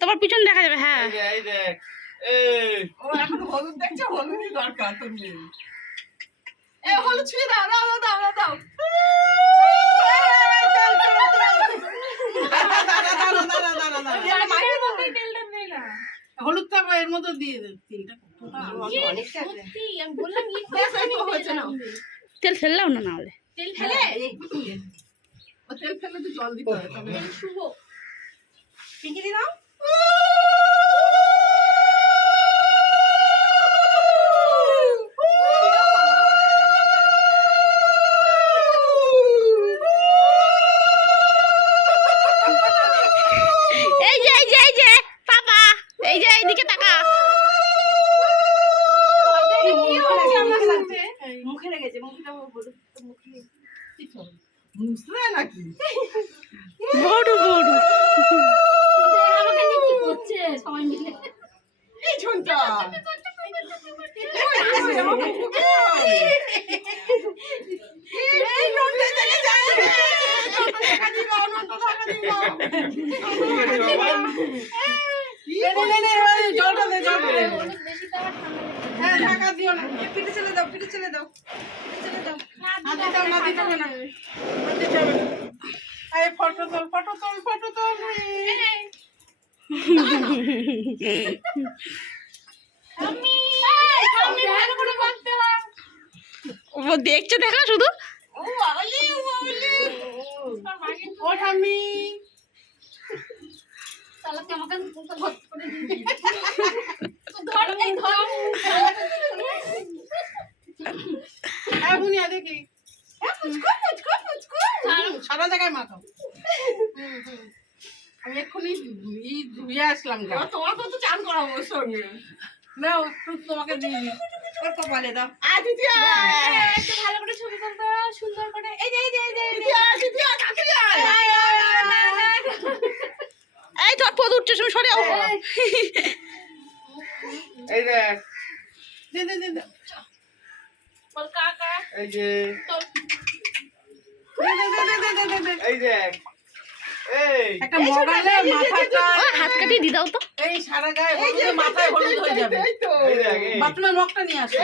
তোমার পিছন দেখা যাবে। হ্যাঁ এই দেখ ও এখন হলুদ দেখছে, হলুদই দরকার তুমি। হলুদ ছুঁয়ে দাও দাও দাও দাও দাও। হলুদটা এর মধ্যে দিয়ে দে, তেলটা তেল ফেললাম না, না হলে তেল ফেলে তেল ফেলে তো জল দিতে হয়। তবে শুভ পিঙ্কি দাও। এই যে এই যে এই যে পাপা, এই যে এইদিকে তাকা। মুখে লেগেছে, মুখটা মুখে নাকি বড় বড় সবাই মিলে এই ঝুনটা জলটা দে, জলটা দে। হ্যাঁ ঢাকা দিও না, পিঠে চলে দাও, পিঠে চলে দাও, পিঠে চলে দাও। না দিতে হবে না, দিতে হবে না, দিতে হবে না। এই ফটো তোল, ফটো তোল, ফটো তোল। ও দেখছে, দেখা শুধু। ও বাবালি, ও বাবালি। ও ঠাম্মি তাহলে আমাকে মুখে ভর্তি করে দিবি। ধর এই ধর। বুনিয়া দেখি সারা জায়গায় মাখাও। আমি এক্ষুনি ধুয়ে আসলাম। তোমার তো চান করাবো ওর সঙ্গে। নাও তোমাকে দিয়ে দিই। ওর কপালে দাও। দিদি একটু ভালো করে ছবি তুলতে সুন্দর করে। এই যে এই যে এই যে দিদি কাকি এই তোর পদ উঠছে, তুমি সরে যাও। এই দেখ দে দে দে দে। বল কাকা এই যে দে দে দে দে দে দে দে। এই দেখ এই একটা মগালে মাথাটা ও হাত কাটিয়ে দি দাও তো। এই সারা গায়ে হলুদে মাথায় হলুদ হয়ে যাবে। এই তো এই দেখ বাথরুমের মগটা নিয়ে আসো।